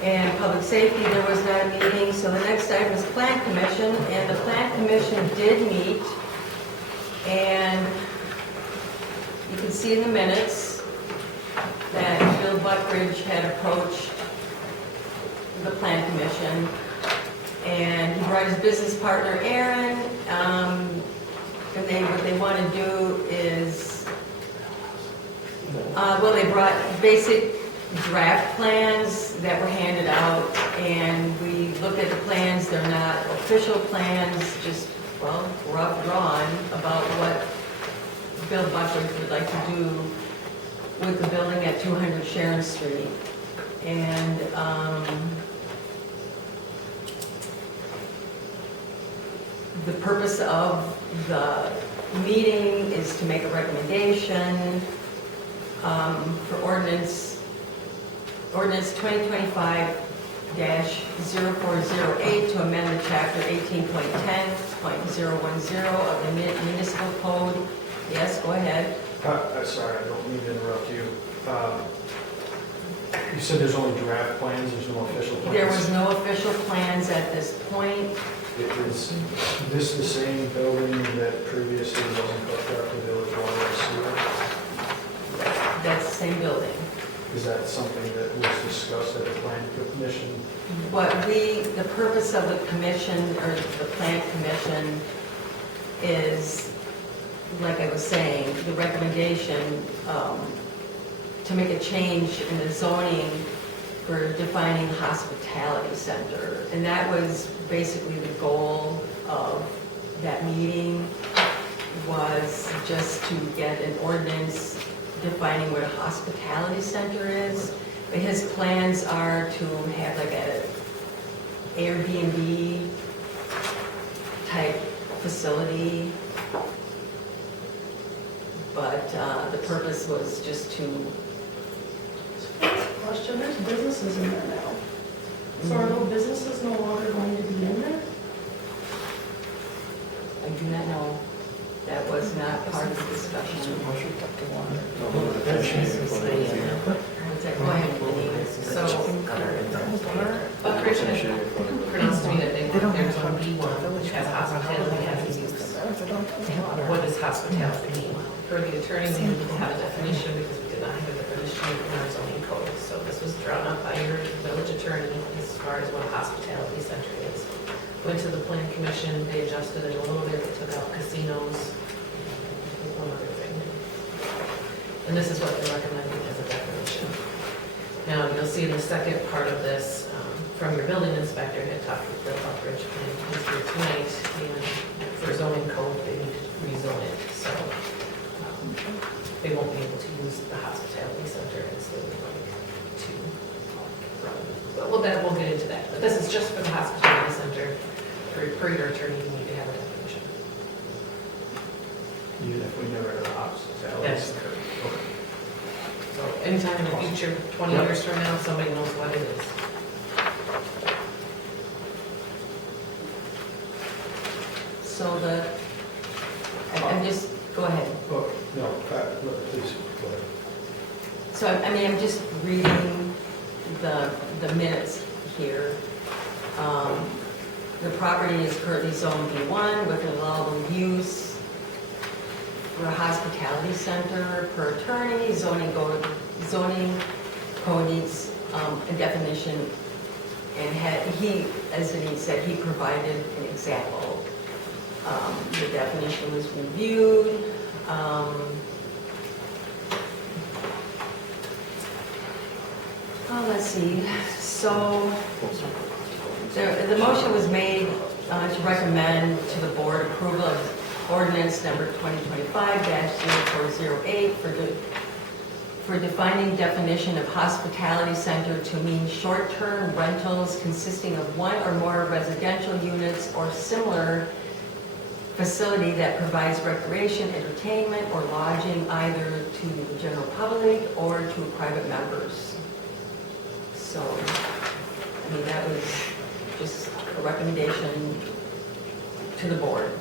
And public safety, there was not a meeting. So the next item is plan commission, and the plan commission did meet. And you can see in the minutes that Bill Buckridge had approached the plan commission. And he brought his business partner, Aaron, and what they want to do is, they brought basic draft plans that were handed out, and we looked at the plans. They're not official plans, just, rough drawn about what Bill Buckridge would like to do with the building at 200 Sharon Street. And the purpose of the meeting is to make a recommendation for ordinance 2025-0408 to amend the chapter 18.10.010 of the municipal code. Yes, go ahead. Sorry, I don't mean to interrupt you. You said there's only draft plans, there's no official plans? There was no official plans at this point. Is this the same building that previously wasn't hooked up to village water and sewer? That's the same building. Is that something that was discussed at the plan commission? The purpose of the commission, or the plan commission, is, like I was saying, the recommendation to make a change in the zoning for defining hospitality center. And that was basically the goal of that meeting, was just to get an ordinance defining what a hospitality center is. But his plans are to have like a Airbnb type facility. But the purpose was just to, Question, there's businesses in there now. So are those businesses no longer going to be in there? I do not know, that was not part of the discussion. What's that? Go ahead, Denise. So, Buckridge had pronounced to me that there's one B1, which has hospitality as a use. What does hospitality mean? For the attorney, we need to have a definition because we did not have a definition in our zoning code. So this was drawn up by your village attorney as far as what a hospitality center is. Went to the plan commission, they adjusted it a little bit, they took out casinos, one other thing. And this is what they're recommending as a definition. Now, you'll see in the second part of this, from your building inspector, had talked with Bill Buckridge, and he's here tonight, and for zoning code, they need to rezone it, so they won't be able to use the hospitality center instead of like to run. Well, we'll get into that, but this is just for the hospitality center. Per your attorney, you need to have a definition. Even if we never had a hospitality Yes. center? Okay. So anytime in the future, 20 years from now, somebody knows what it is. So I'm just, go ahead. Oh, no, please, go ahead. So, I mean, I'm just reading the minutes here. The property is currently zoned B1 with an allowable use for a hospitality center per attorney. Zoning code needs a definition, and as Denise said, he provided an example. The definition was reviewed. Let's see, so the motion was made to recommend to the board approval of ordinance number 2025-0408 for defining definition of hospitality center to mean short-term rentals consisting of one or more residential units or similar facility that provides recreation, entertainment, or lodging either to the general public or to private members. So, I mean, that was just a recommendation to the board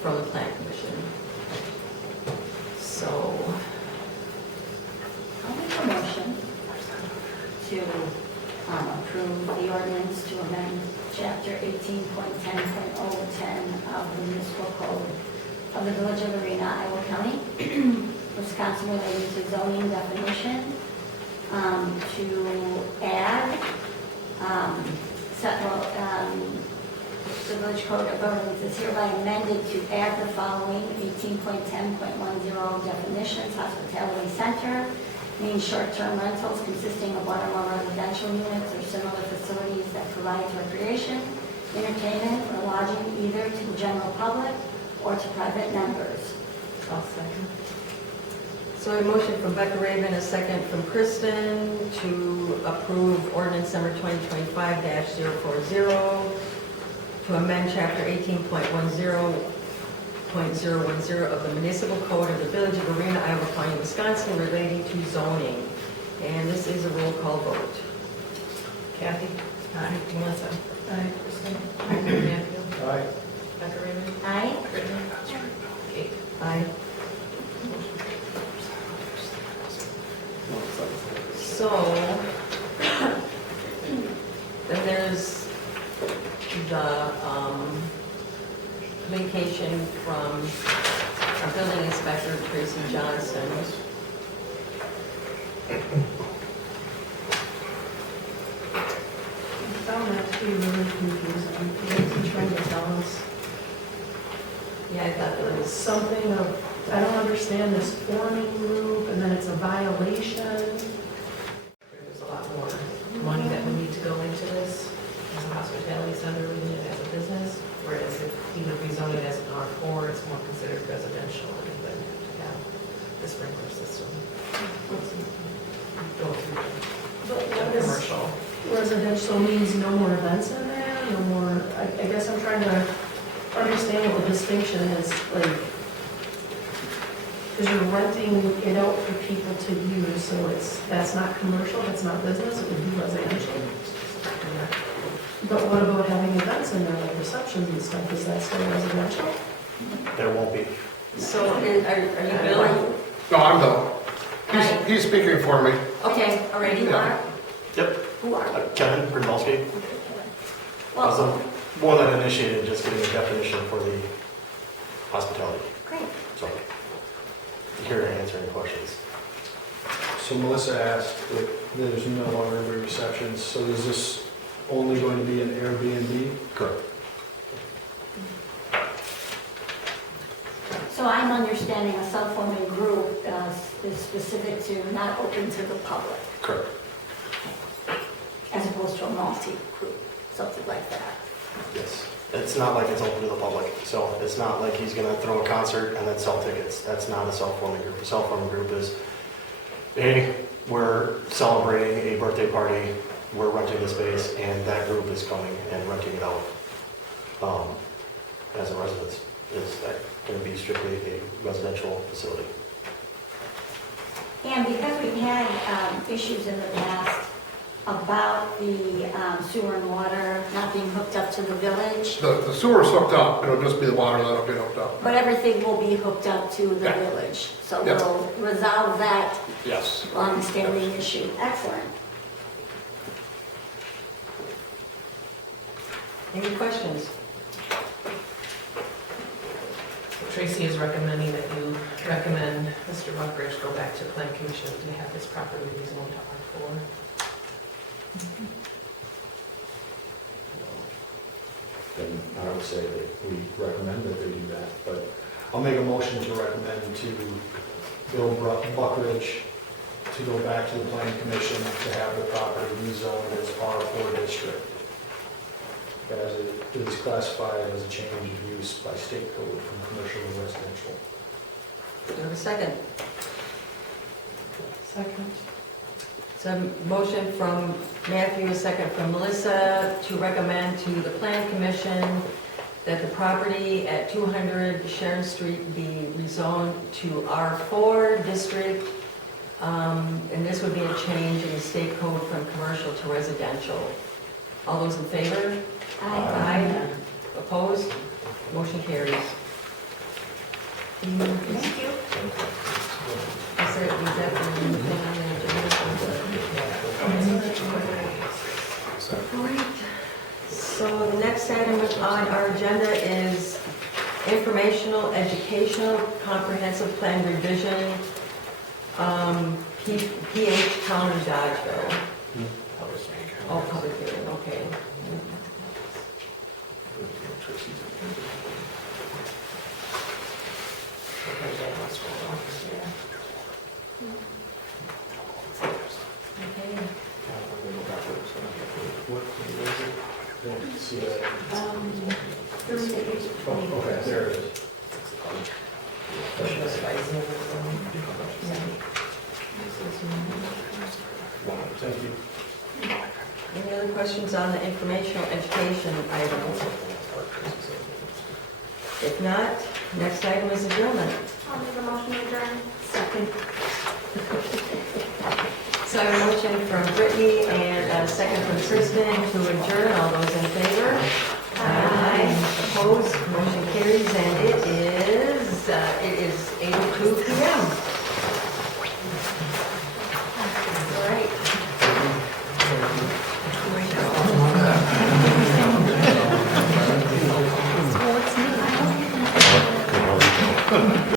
from the Plan Commission. So, I'll make a motion to approve the ordinance to amend Chapter 18.10.010 of the municipal code of the Village of Arena, Iowa County, Wisconsin, relating to zoning definition, to add the Village Code of Ordinance is hereby amended to add the following 18.10.10 definitions: hospitality center means short-term rentals consisting of one or more residential units or similar facilities that provide recreation, entertainment, or lodging either to the general public or to private members. I'll second. So a motion from Becca Raven, a second from Kristen to approve ordinance number 2025-040 to amend chapter 18.10.010 of the municipal code of the Village of Arena, Iowa County, Wisconsin, relating to zoning. And this is a roll call vote. Kathy? Aye. Melissa? Aye, Kristen. Matthew? Aye. Becca Raymond? Aye. Brittany? Kate? Aye. So, then there's the communication from our building inspector, Tracy Johnson. I found that to be really confusing. He's trying to tell us Yeah, I thought there was something of, I don't understand this forming group, and then it's a violation. There's a lot more money that would need to go into this as a hospitality center, leaving it as a business, whereas if he would rezone it as an R4, it's more considered residential, and then to have the sprinkler system. Go through But the what is commercial. residential means no more events in there, no more, I guess I'm trying to understand what the distinction is, like, because you're renting it out for people to use, so that's not commercial, that's not business, it would be residential. But what about having events in there, like receptions and stuff, is that still residential? There won't be. So, are you Bill? No, I'm Bill. Hi. He's speaking for me. Okay, all right, you are? Yep. Who are you? Kevin Brindalski. I was Well, the one that initiated just getting a definition for the hospitality. Great. So, here to answer any questions. So Melissa asked that there's no longer going to be receptions, so is this only going to be an Airbnb? Correct. So I'm understanding a self-forming group is specific to not open to the public, Correct. as opposed to a multi-group, something like that. Yes. It's not like it's open to the public, so it's not like he's gonna throw a concert and then sell tickets. That's not a self-forming group. A self-forming group is, hey, we're celebrating a birthday party, we're renting the space, and that group is coming and renting it out as a residence. Is that gonna be strictly a residential facility? And because we've had issues in the past about the sewer and water not being hooked up to the village, The sewer's hooked up, it'll just be the water that'll get hooked up. but everything will be hooked up to the Yeah. village. So Yeah. we'll resolve that Yes. long-standing issue. Excellent. Any questions? Tracy is recommending that you recommend Mr. Buckridge go back to the Plan Commission to have his property rezoned to R4. Then I would say that we recommend that they do that, but I'll make a motion to recommend to Bill Buckridge to go back to the planning commission to have the property rezoned as R4 district, as it is classified as a change of use by state code from commercial to residential. Do you have a second? Second. So motion from Matthew, a second from Melissa, to recommend to the Plan Commission that the property at 200 Sharon Street be rezoned to R4 district. And this would be a change in the state code from commercial to residential. All those in favor? Aye. Opposed? Motion carries. Thank you. Is that the only thing on the agenda? All right. So the next item on our agenda is informational, educational, comprehensive plan revision, PH Town of Dodgeville. Oh, public hearing, okay. Okay. See that? Thursday. Oh, okay, there it is. Thank you. Any other questions on the informational education item? If not, next item is adjournment. I'll make a motion to adjourn. Second. So I have a motion from Brittany and a second from Kristen to adjourn. All those in